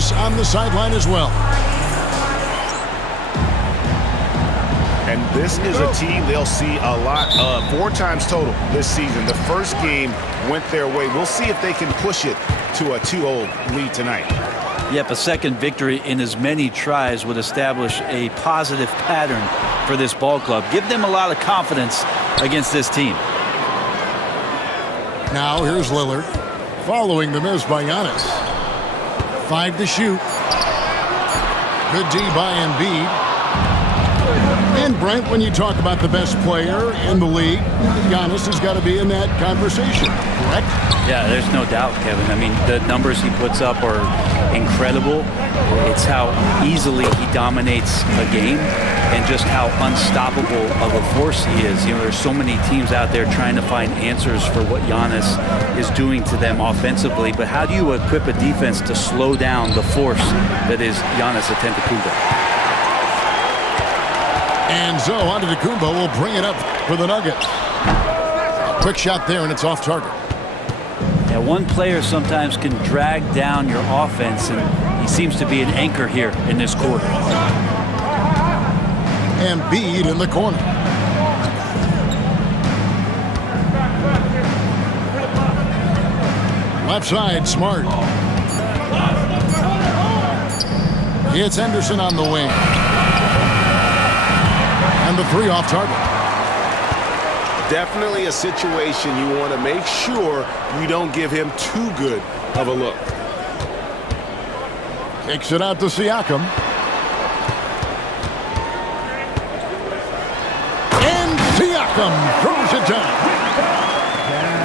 Giannis on the sideline as well. And this is a team they'll see a lot of, 4 times total this season. The first game went their way. We'll see if they can push it to a 2-0 lead tonight. Yep, a second victory in as many tries would establish a positive pattern for this ball club. Give them a lot of confidence against this team. Now here's Lillard following the miss by Giannis. 5 to shoot. Good D by Embiid. And Brent, when you talk about the best player in the league, Giannis has got to be in that conversation, correct? Yeah, there's no doubt, Kevin. I mean, the numbers he puts up are incredible. It's how easily he dominates a game and just how unstoppable of a force he is. You know, there's so many teams out there trying to find answers for what Giannis is doing to them offensively, but how do you equip a defense to slow down the force that is Giannis Antetokounmpo? And so Antetokounmpo will bring it up for the Nuggets. Quick shot there, and it's off target. Yeah, one player sometimes can drag down your offense, and he seems to be an anchor here in this quarter. Embiid in the corner. Left side, Smart. It's Henderson on the wing. And the 3 off target. Definitely a situation you want to make sure you don't give him too good of a look. Kicks it out to Siakam. And Siakam throws it down.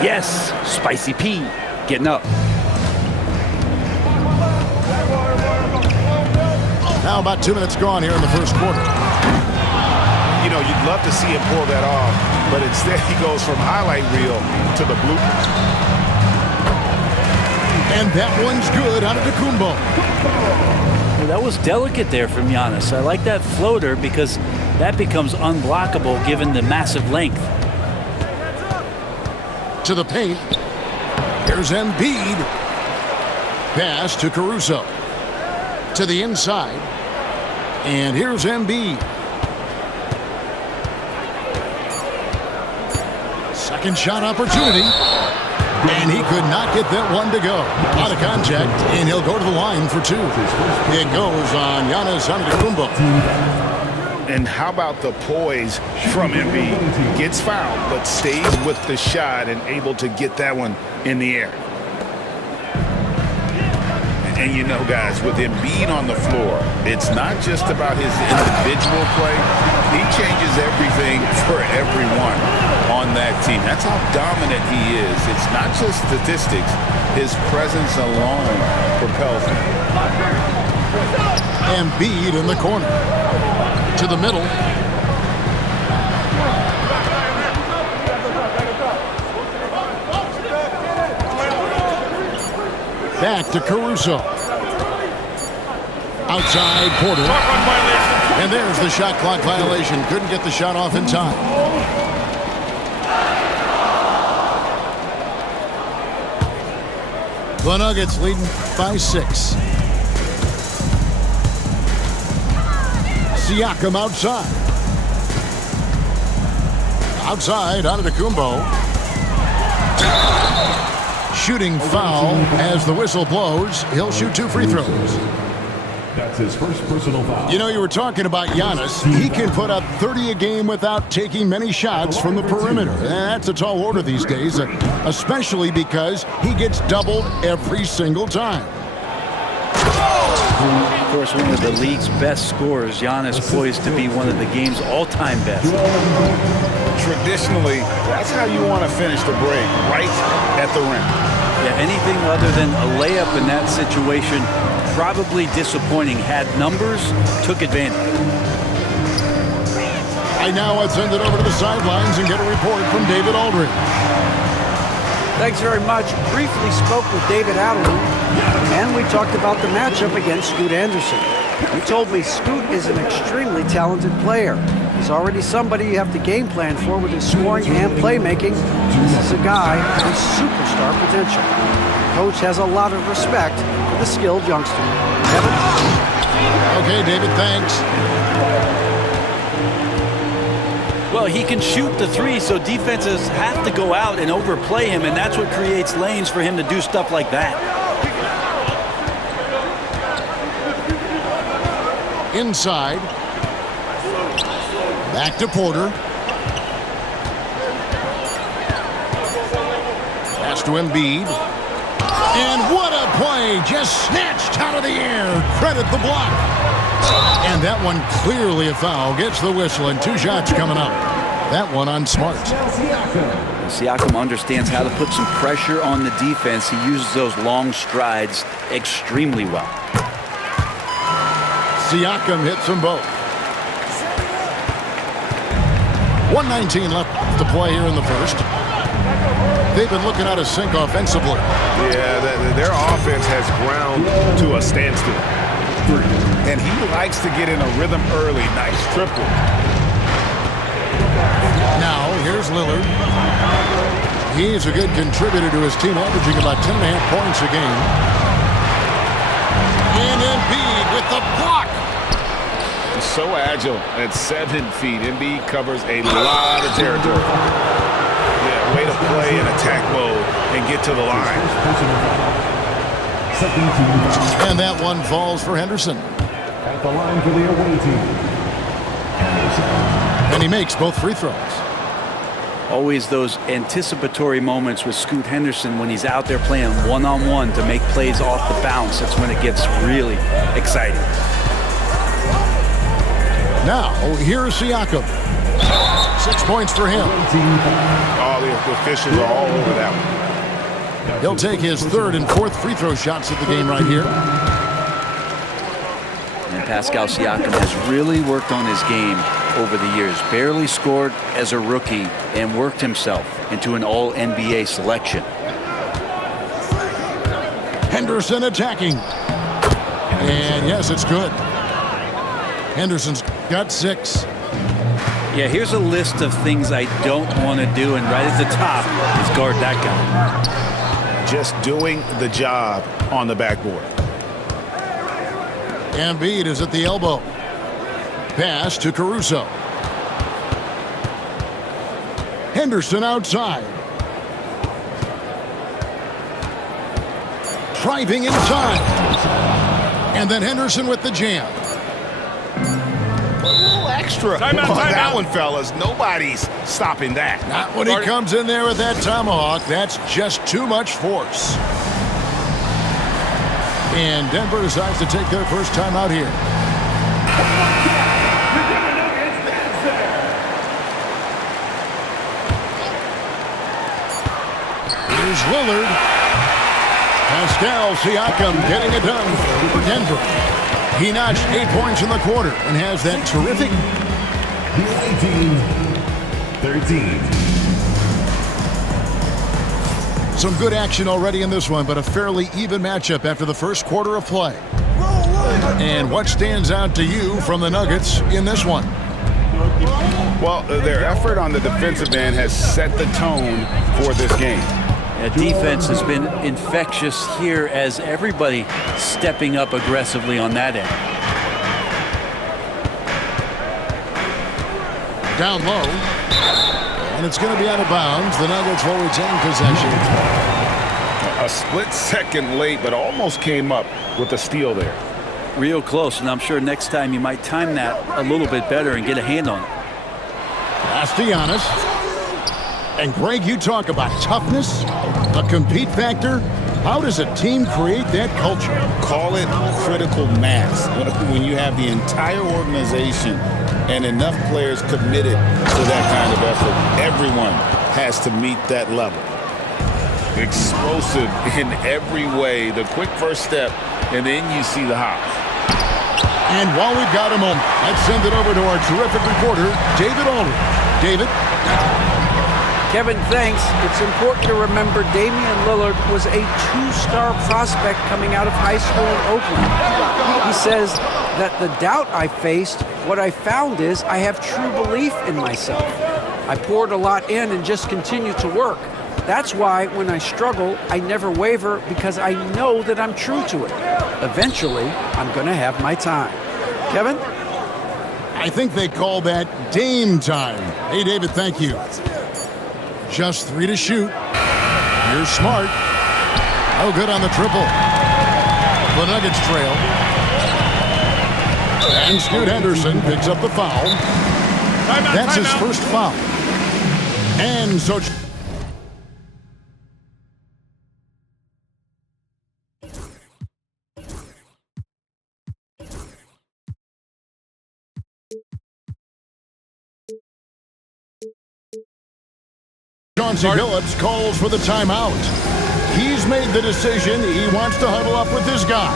Yes, Spicy P getting up. Now about 2 minutes gone here in the first quarter. You know, you'd love to see him pull that off, but instead he goes from highlight reel to the bloopers. And that one's good out of Antetokounmpo. Well, that was delicate there from Giannis. I like that floater because that becomes unblockable given the massive length. To the paint. Here's Embiid. Pass to Caruso. To the inside. And here's Embiid. Second shot opportunity. And he could not get that one to go. Out of contact, and he'll go to the line for 2. It goes on Giannis Antetokounmpo. And how about the poise from Embiid? Gets fouled, but stays with the shot and able to get that one in the air. And you know, guys, with Embiid on the floor, it's not just about his individual play. He changes everything for everyone on that team. That's how dominant he is. It's not just statistics. His presence alone propels him. Embiid in the corner. To the middle. Back to Caruso. Outside Porter. And there's the shot clock violation. Couldn't get the shot off in time. The Nuggets leading by 6. Siakam outside. Outside, Antetokounmpo. Shooting foul as the whistle blows. He'll shoot 2 free throws. That's his first personal foul. You know, you were talking about Giannis. He can put up 30 a game without taking many shots from the perimeter. And that's a tall order these days, especially because he gets doubled every single time. Of course, one of the league's best scorers, Giannis, poised to be one of the game's all-time best. Traditionally, that's how you want to finish the break, right at the rim. Yeah, anything other than a layup in that situation, probably disappointing. Had numbers, took advantage. Right now, let's send it over to the sidelines and get a report from David Aldridge. Thanks very much. Briefly spoke with David Allen, and we talked about the matchup against Scoot Anderson. He told me Scoot is an extremely talented player. He's already somebody you have to game plan for with his scoring and playmaking. This is a guy with superstar potential. The coach has a lot of respect for the skilled youngster. Kevin? Okay, David, thanks. Well, he can shoot the three, so defenses have to go out and overplay him, and that's what creates lanes for him to do stuff like that. Inside. Back to Porter. Pass to Embiid. And what a play! Just snatched out of the air. Credit the block. And that one clearly a foul. Gets the whistle, and 2 shots coming up. That one on Smart. Siakam understands how to put some pressure on the defense. He uses those long strides extremely well. Siakam hits them both. 1:19 left to play here in the first. They've been looking out of sync offensively. Yeah, their offense has ground to a standstill. And he likes to get in a rhythm early. Nice triple. Now, here's Lillard. He's a good contributor to his team, averaging about 10.5 points a game. And Embiid with the block. So agile at 7 feet. Embiid covers a lot of territory. Yeah, way to play in attack mode and get to the line. And that one falls for Henderson. At the line for the away team. And he makes both free throws. Always those anticipatory moments with Scoot Henderson when he's out there playing one-on-one to make plays off the bounce. That's when it gets really exciting. Now, here's Siakam. 6 points for him. All the officials are all over that one. He'll take his 3rd and 4th free throw shots of the game right here. And Pascal Siakam has really worked on his game over the years. Barely scored as a rookie and worked himself into an all-NBA selection. Henderson attacking. And yes, it's good. Henderson's got 6. Yeah, here's a list of things I don't want to do, and right at the top is guard that guy. Just doing the job on the backboard. Embiid is at the elbow. Pass to Caruso. Henderson outside. Driving inside. And then Henderson with the jam. A little extra. Time out, on time that out. one, fellas. Nobody's stopping that. Not when he comes in there with that tomahawk. That's just too much force. And Denver decides to take their first time out here. Here's Lillard. Pascal Siakam getting it done for Denver. He notched 8 points in the quarter and has that terrific 13. Some good action already in this one, but a fairly even matchup after the first quarter of play. And what stands out to you from the Nuggets in this one? Well, their effort on the defensive end has set the tone for this game. Defense has been infectious here as everybody stepping up aggressively on that end. Down low. And it's going to be out of bounds. The Nuggets will retain possession. A split second late, but almost came up with a steal there. Real close, and I'm sure next time you might time that a little bit better and get a hand on it. Pass to Giannis. And Greg, you talk about toughness, a compete factor. How does a team create that culture? Call it critical mass. When you have the entire organization and enough players committed to that kind of effort, everyone has to meet that level. Explosive in every way. The quick first step, and then you see the hops. And while we've got a moment, let's send it over to our terrific reporter, David Aldridge. David? Kevin, thanks. It's important to remember Damian Lillard was a 2-star prospect coming out of high school in Oakland. He says that the doubt I faced, what I found is I have true belief in myself. I poured a lot in and just continue to work. That's why when I struggle, I never waver because I know that I'm true to it. Eventually, I'm going to have my time. Kevin? I think they call that Dame time. Hey, David, thank you. Just 3 to shoot. You're smart. Oh, good on the triple. The Nuggets trail. And Scoot Henderson picks up the foul. That's his first foul. And so... Chauncey Billups calls for the timeout. He's made the decision. He wants to huddle up with his guys.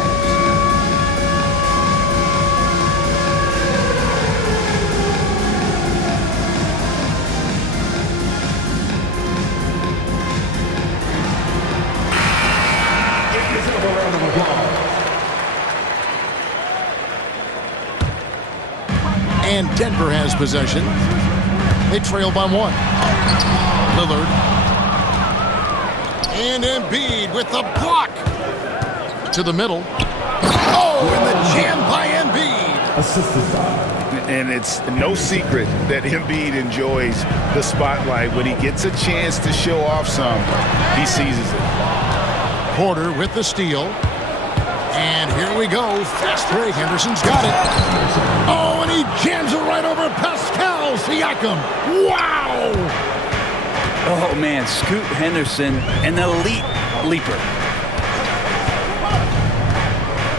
And Denver has possession. They trail by 1. Lillard. And Embiid with the block. To the middle. Oh, and the jam by Embiid. And it's no secret that Embiid enjoys the spotlight. When he gets a chance to show off some, he seizes it. Porter with the steal. And here we go. Fast break. Henderson's got it. Oh, and he jams it right over Pascal Siakam. Wow! Oh, man, Scoot Henderson, an elite leaper.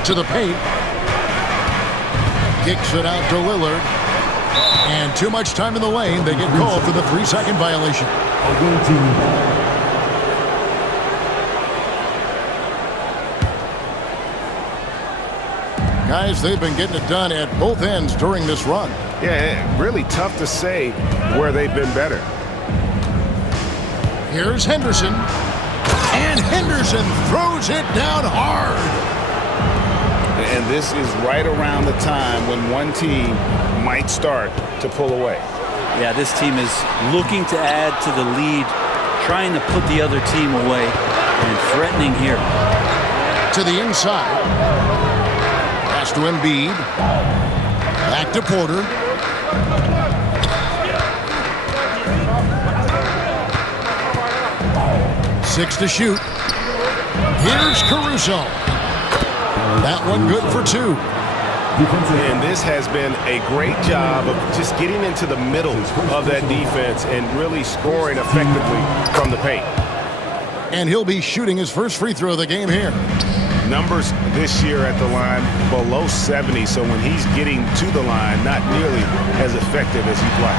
To the paint. Kicks it out to Lillard. And too much time in the lane. They get called for the 3-second violation. Guys, they've been getting it done at both ends during this run. Yeah, really tough to say where they've been better. Here's Henderson. And Henderson throws it down hard. And this is right around the time when one team might start to pull away. Yeah, this team is looking to add to the lead, trying to put the other team away, and threatening here. To the inside. Pass to Embiid. Back to Porter. Six to shoot. Here's Caruso. That one good for 2. And this has been a great job of just getting into the middle of that defense and really scoring effectively from the paint. And he'll be shooting his first free throw of the game here. Numbers this year at the line below 70, so when he's getting to the line, not nearly as effective as he'd like.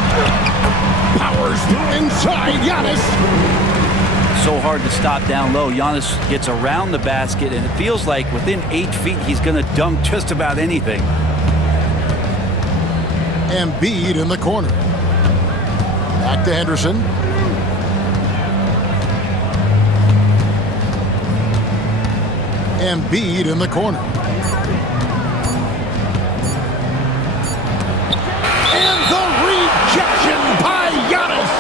Powers through inside, Giannis. So hard to stop down low. Giannis gets around the basket, and it feels like within 8 feet he's going to dunk just about anything. Embiid in the corner. Back to Henderson. Embiid in the corner. And the rejection by Giannis.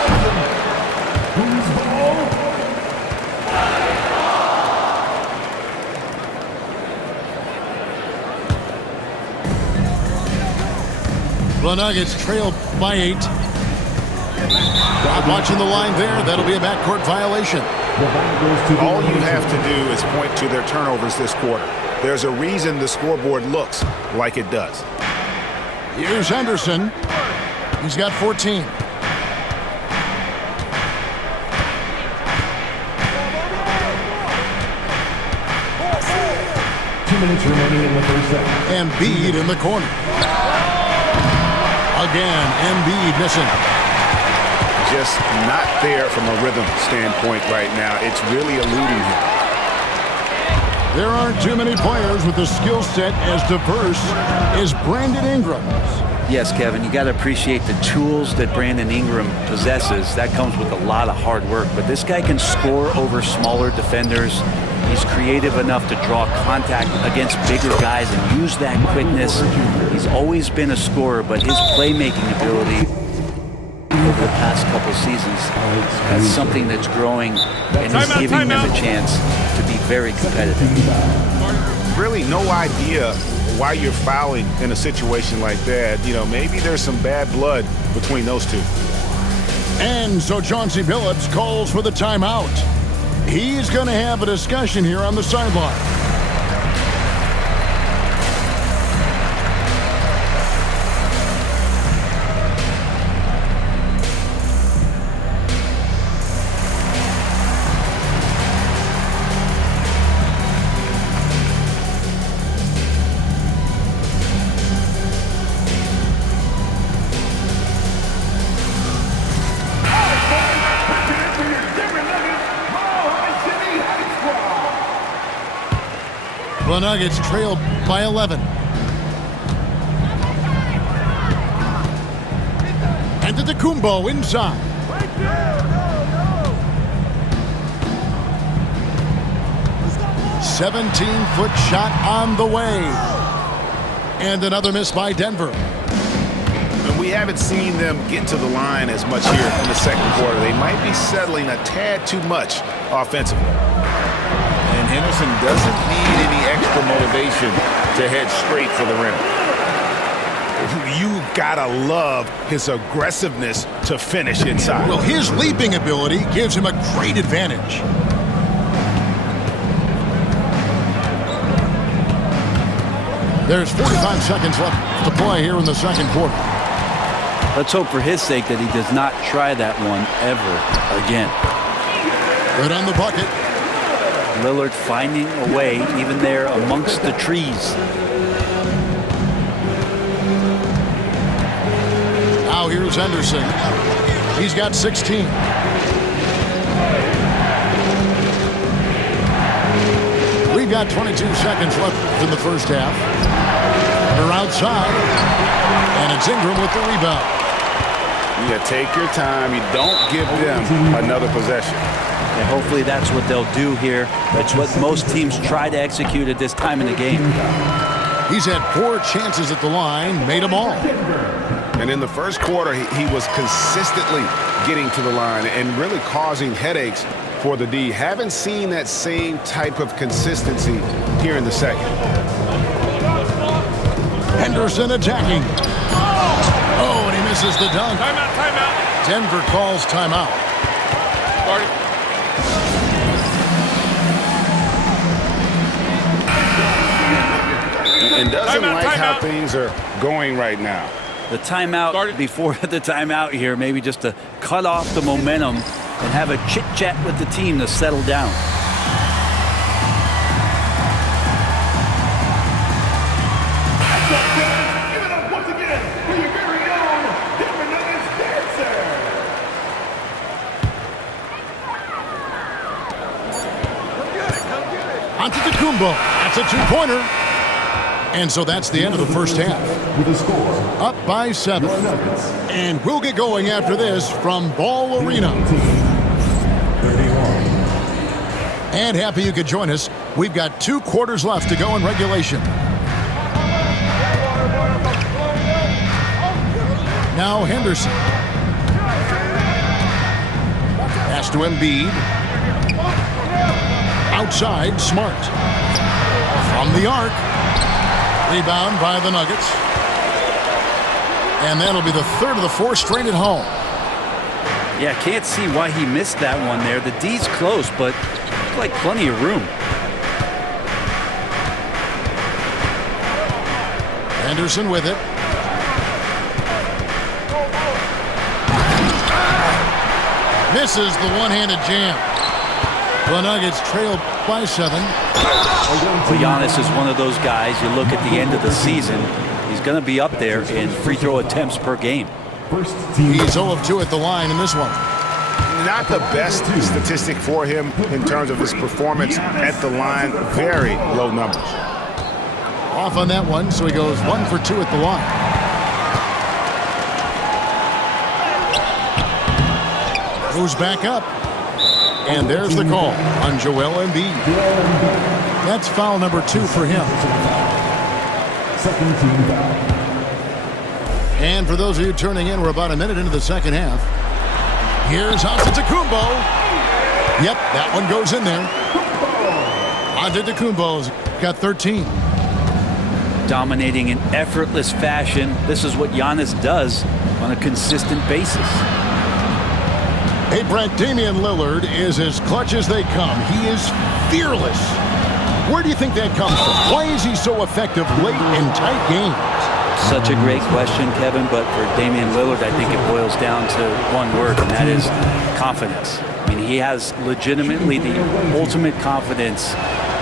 The Nuggets trail by 8. Not watching the line there. That'll be a backcourt violation. All you have to do is point to their turnovers this quarter. There's a reason the scoreboard looks like it does. Here's Henderson. He's got 14. Minutes remaining in the first set. Embiid in the corner. Again, Embiid missing. Just not there from a rhythm standpoint right now. It's really eluding him. There aren't too many players with a skill set as diverse as Brandon Ingram's. Yes, Kevin, you got to appreciate the tools that Brandon Ingram possesses. That comes with a lot of hard work. But this guy can score over smaller defenders. He's creative enough to draw contact against bigger guys and use that quickness. He's always been a scorer, but his playmaking ability over the past couple seasons is something that's growing and is giving them a chance to be very competitive. really no idea why you're fouling in a situation like that. You know, maybe there's some bad blood between those two. And so Chauncey Billups calls for the timeout. He's going to have a discussion here on the sideline. The Nuggets trailed by 11. And to Kumbo inside. 17-foot shot on the way. And another miss by Denver. And we haven't seen them get to the line as much here in the second quarter. They might be settling a tad too much offensively. And Henderson doesn't need any extra motivation to head straight for the rim. You gotta love his aggressiveness to finish inside. Well, his leaping ability gives him a great advantage. There's 45 seconds left to play here in the second quarter. Let's hope for his sake that he does not try that one ever again. Good on the bucket. Lillard finding a way even there amongst the trees. Now here's Henderson. He's got 16. We've got 22 seconds left in the first half. They're outside. And it's Ingram with the rebound. You gotta take your time. You don't give them another possession. And hopefully that's what they'll do here. It's what most teams try to execute at this time in the game. He's had 4 chances at the line, made them all. And in the first quarter, he was consistently getting to the line and really causing headaches for the D. Haven't seen that same type of consistency here in the second. Henderson attacking. Oh, and he misses the dunk. Timeout, timeout. Denver calls timeout. And doesn't Timeout, like how timeout. things are going right now. The timeout before the timeout here, maybe just to cut off the momentum and have a chit-chat with the team to settle down. Give it up once again for your very own Denver Nuggets dancer. Antetokounmpo. That's a 2-pointer. And so that's the end of the first half. With a score, Up by 7. your Nuggets, And we'll get going after this from Ball Arena. 31. And happy you could join us. We've got 2 quarters left to go in regulation. Now Henderson. Pass to Embiid. Outside, Smart. From the arc. Rebound by the Nuggets. And that'll be the third of the 4 straight at home. Yeah, can't see why he missed that one there. The D's close, but like plenty of room. Henderson with it. Misses the one-handed jam. The Nuggets trail by 7. Well, Giannis is one of those guys, you look at the end of the season, he's going to be up there in free throw attempts per game. First team. He's 0 of 2 at the line in this one. Not the best statistic for him in terms of his performance at the line. Very low numbers. Off on that one, so he goes 1 for 2 at the line. Moves back up. And there's the call on Joel Embiid. That's foul number 2 for him. Second team foul. And for those of you turning in, we're about a minute into the second half. Here's Antetokounmpo. Yep, that one goes in there. Antetokounmpo's got 13. Dominating in effortless fashion. This is what Giannis does on a consistent basis. Hey, Brent, Damian Lillard is as clutch as they come. He is fearless. Where do you think that comes from? Why is he so effective late in tight games? Such a great question, Kevin, but for Damian Lillard, I think it boils down to one word, and that is confidence. I mean, he has legitimately the ultimate confidence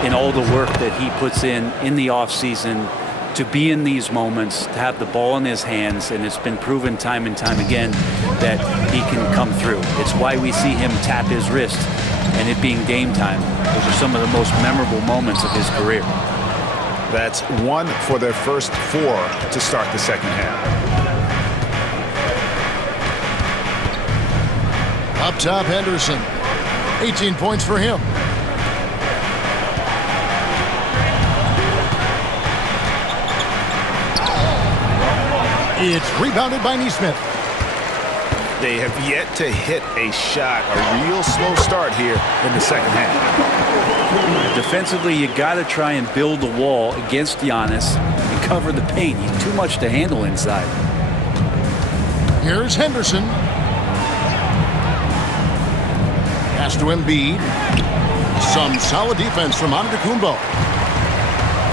in all the work that he puts in the offseason to be in these moments, to have the ball in his hands, and it's been proven time and time again that he can come through. It's why we see him tap his wrist and it being game time. Those are some of the most memorable moments of his career. That's 1 for their first 4 to start the second half. Up top, Henderson. 18 points for him. It's rebounded by Neesmith. They have yet to hit a shot, a real slow start here in the second half. Defensively, you got to try and build a wall against Giannis and cover the paint. He's too much to handle inside. Here's Henderson. Pass to Embiid. Some solid defense from Antetokounmpo.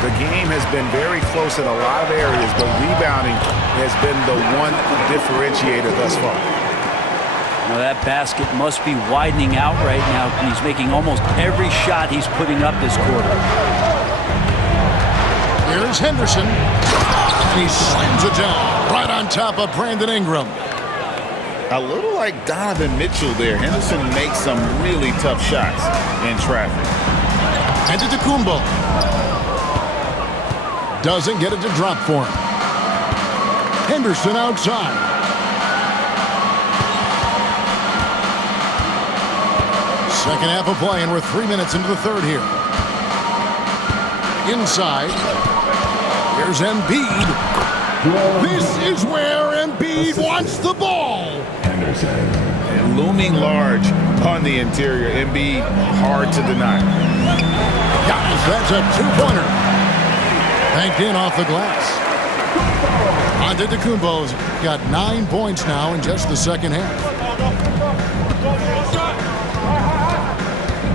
The game has been very close in a lot of areas, but rebounding has been the one differentiator thus far. Now that basket must be widening out right now. He's making almost every shot he's putting up this quarter. Here's Henderson. And he slams it down right on top of Brandon Ingram. A little like Donovan Mitchell there. Henderson makes some really tough shots in traffic. Antetokounmpo. Doesn't get it to drop for him. Henderson outside. Second half of play, and we're 3 minutes into the third here. Inside. Here's Embiid. This is where Embiid wants the ball. And looming large on the interior. Embiid, hard to deny. Guys, that's a two-pointer. Banked in off the glass. Antetokounmpo's got 9 points now in just the second half.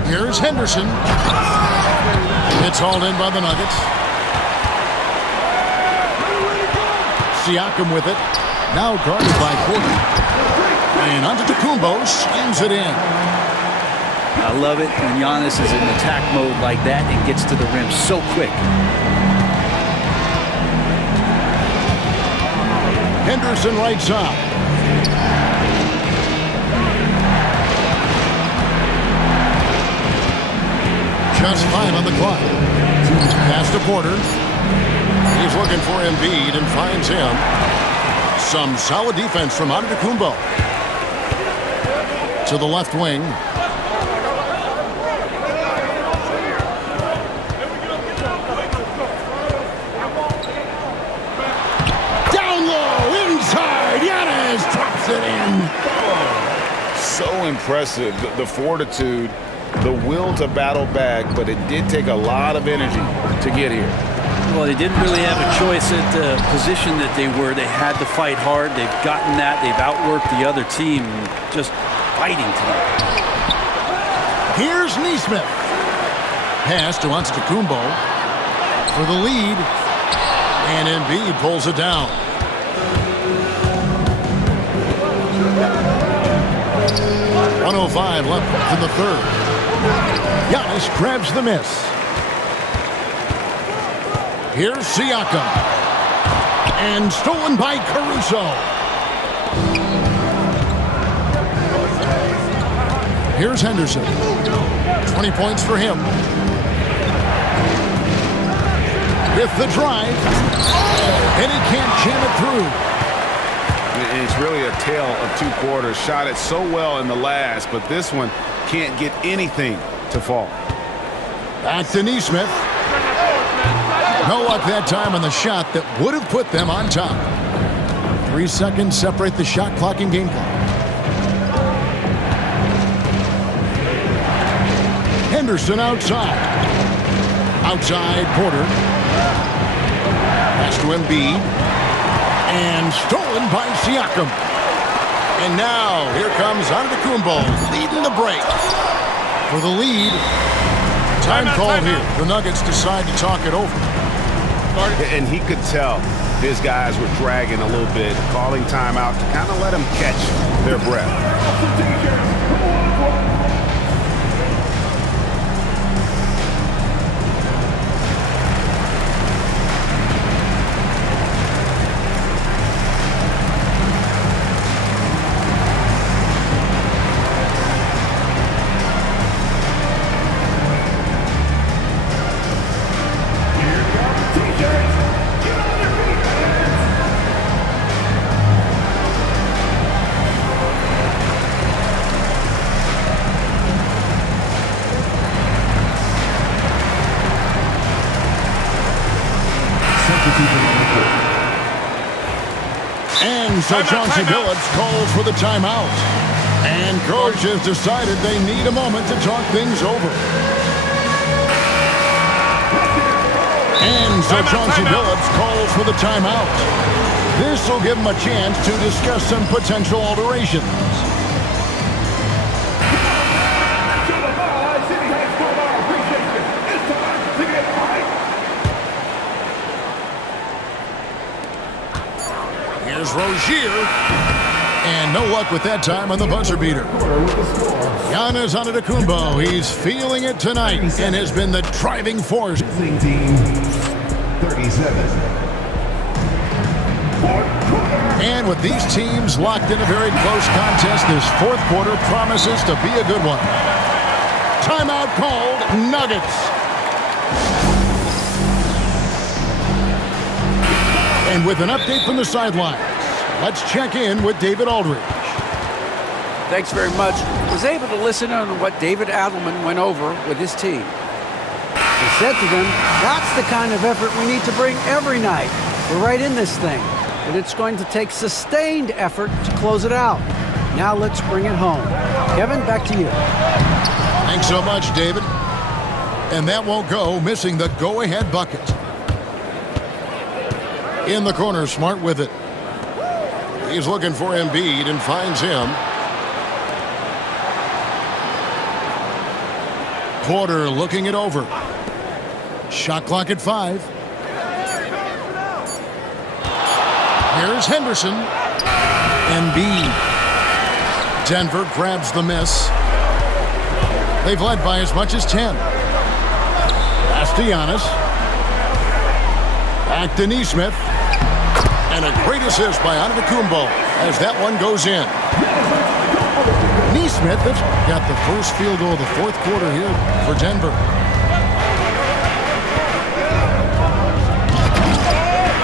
Here's Henderson. It's hauled in by the Nuggets. Siakam with it. Now guarded by Porter. And Antetokounmpo slams it in. I love it when Giannis is in attack mode like that and gets to the rim so quick. Henderson right side. Just 5 on the clock. Pass to Porter. He's looking for Embiid and finds him. Some solid defense from Antetokounmpo. To the left wing. Down low, inside. Giannis drops it in. So impressive, the fortitude, the will to battle back, but it did take a lot of energy to get here. Well, they didn't really have a choice at the position that they were. They had to fight hard. They've gotten that. They've outworked the other team, just fighting tonight. Here's Neesmith. Pass to Antetokounmpo for the lead. And Embiid pulls it down. .105 left in the third. Giannis grabs the miss. Here's Siakam. And stolen by Caruso. Here's Henderson. 20 points for him. With the drive. And he can't jam it through. It's really a tale of 2 quarters. Shot it so well in the last, but this one can't get anything to fall. Back to Neesmith. No luck that time on the shot that would have put them on top. 3 seconds separate the shot clock and game clock. Henderson outside. Outside Porter. Pass to Embiid. And stolen by Siakam. And now here comes Antetokounmpo leading the break. For the lead. Time call here. The Nuggets decide to talk it over. And he could tell his guys were dragging a little bit, calling timeout to kind of let them catch their breath. And so Chauncey Billups calls for the timeout. And coach has decided they need a moment to talk things over. And so Chauncey Billups calls for the timeout. This will give him a chance to discuss some potential alterations. Here's Rozier. And no luck with that time on the buzzer beater. Giannis Antetokounmpo, he's feeling it tonight and has been the driving force. Team 37. And with these teams locked in a very close contest, this fourth quarter promises to be a good one. Timeout called, Nuggets. And with an update from the sidelines, let's check in with David Aldridge. Thanks very much. I was able to listen in on what David Adelman went over with his team. He said to them, that's the kind of effort we need to bring every night. We're right in this thing, but it's going to take sustained effort to close it out. Now let's bring it home. Kevin, back to you. Thanks so much, David. And that won't go, missing the go-ahead bucket. In the corner, Smart with it. He's looking for Embiid and finds him. Porter looking it over. Shot clock at 5. Here's Henderson. Embiid. Denver grabs the miss. They've led by as much as 10. Pass to Giannis. Back to Nesmith. And a great assist by Antetokounmpo as that one goes in. Nesmith has got the first field goal of the fourth quarter here for Denver.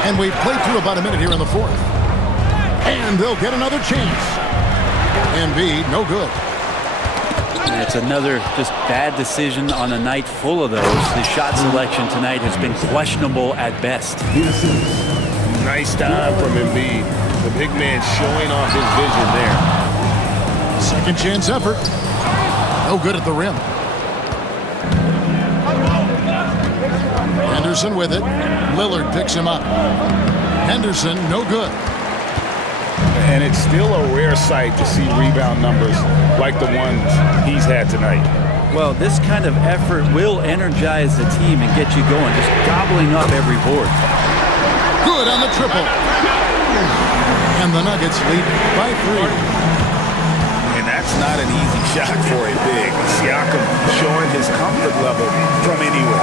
And we've played through about a minute here in the fourth. And they'll get another chance. Embiid, no good. It's another just bad decision on a night full of those. The shot selection tonight has been questionable at best. Nice time from Embiid. The big man showing off his vision there. Second chance effort. No good at the rim. Henderson with it. Lillard picks him up. Henderson, no good. And it's still a rare sight to see rebound numbers like the ones he's had tonight. Well, this kind of effort will energize the team and get you going, just gobbling up every board. Good on the triple. And the Nuggets lead by 3. And that's not an easy shot for a big. Siakam showing his comfort level from anywhere.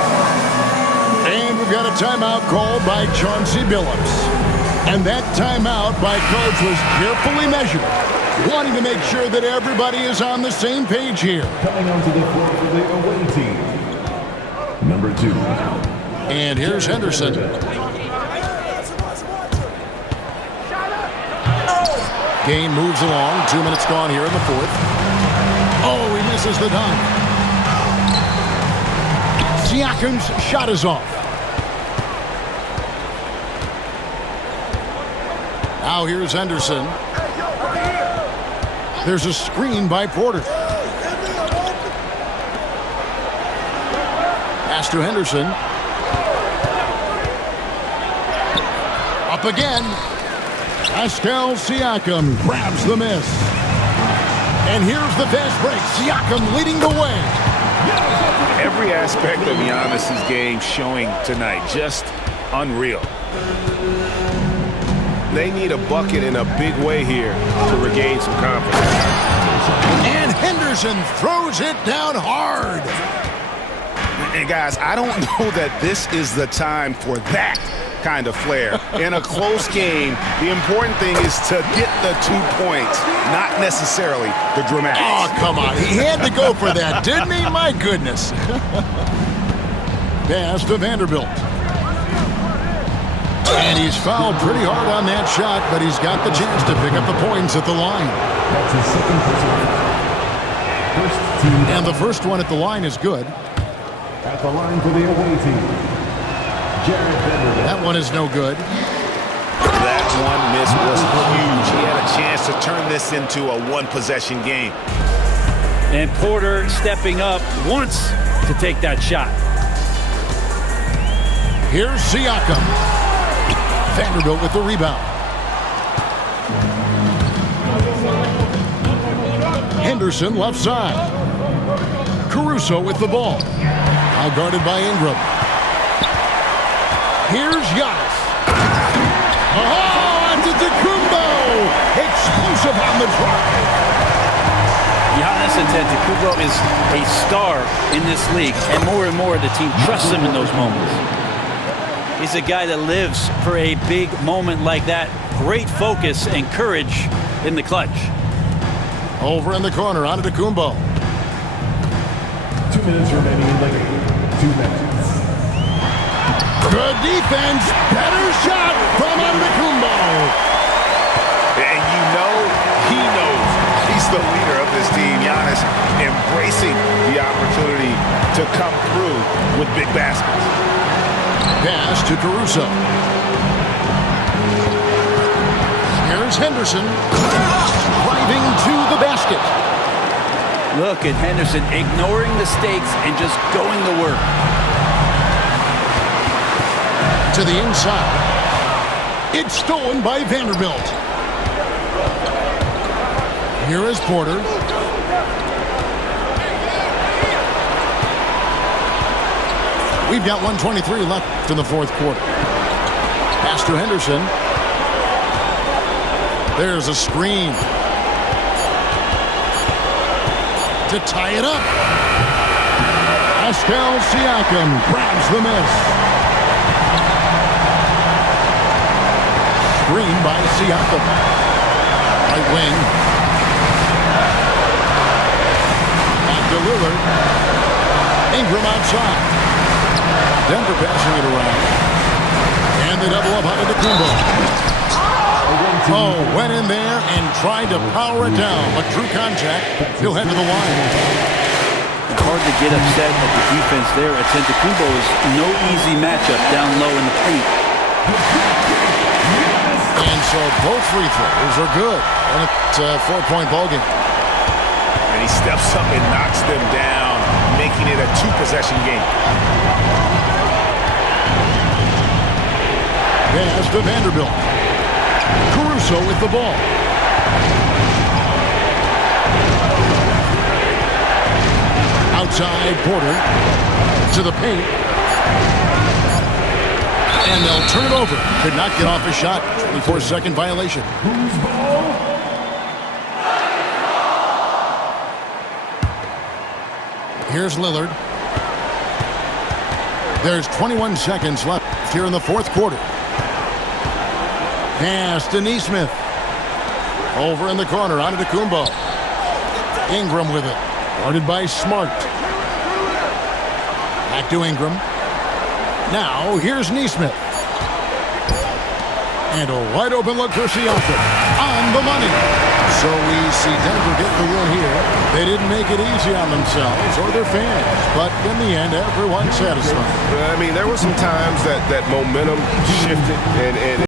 And we've got a timeout called by Chauncey Billups. And that timeout by coach was carefully measured, wanting to make sure that everybody is on the same page here. Coming onto the floor for the away team. Number 2. And here's Henderson. Game moves along. 2 minutes gone here in the fourth. Oh, he misses the dunk. Siakam's shot is off. Now here's Henderson. There's a screen by Porter. Pass to Henderson. Up again. Pascal Siakam grabs the miss. And here's the fast break. Siakam leading the way. Every aspect of Giannis's game showing tonight. Just unreal. They need a bucket in a big way here to regain some confidence. And Henderson throws it down hard. And guys, I don't know that this is the time for that kind of flair. In a close game, the important thing is to get the 2 points, not necessarily the dramatics. Oh, come on. He had to go for that, didn't he? My goodness. Pass to Vanderbilt. And he's fouled pretty hard on that shot, but he's got the chance to pick up the points at the line. That's his second personal. First team. And the first one at the line is good. At the line for the away team, Jared Vanderbilt. That one is no good. That one miss was huge. He had a chance to turn this into a one-possession game. And Porter stepping up wants to take that shot. Here's Siakam. Vanderbilt with the rebound. Henderson left side. Caruso with the ball. Now guarded by Ingram. Here's Giannis. Oh, Antetokounmpo! Explosive on the drive. Giannis Antetokounmpo is a star in this league, and more the team trusts him in those moments. He's a guy that lives for a big moment like that. Great focus and courage in the clutch. Over in the corner, Antetokounmpo. 2 minutes remaining in the game. 2 minutes. Good defense. Better shot from Antetokounmpo. And you know he knows he's the leader of this team. Giannis embracing the opportunity to come through with big baskets. Pass to Caruso. Here's Henderson. Driving to the basket. Look at Henderson ignoring the stakes and just going to work. To the inside. It's stolen by Vanderbilt. Here is Porter. We've got 1:23 left in the fourth quarter. Pass to Henderson. There's a screen. To tie it up. Pascal Siakam grabs the miss. Screen by Siakam. Right wing. Back to Lillard. Ingram outside. Denver passing it around. And they double up on Antetokounmpo. Oh, went in there and tried to power it down, but drew contact. He'll head to the line. Hard to get upset at the defense there. Antetokounmpo is no easy matchup down low in the paint. And so both free throws are good. And it's a 4-point ballgame. And he steps up and knocks them down, making it a 2-possession game. Pass to Vanderbilt. Caruso with the ball. Outside, Porter to the paint. And they'll turn it over. Could not get off a shot. 24-second violation. Who's ball? Here's Lillard. There's 21 seconds left here in the fourth quarter. Pass to Nesmith. Over in the corner, Antetokounmpo. Ingram with it. Guarded by Smart. Back to Ingram. Now, here's Nesmith. And a wide open look for Siakam. On the money. So we see Denver get the win here. They didn't make it easy on themselves or their fans. But in the end, everyone's satisfied. I mean, there were some times that momentum shifted and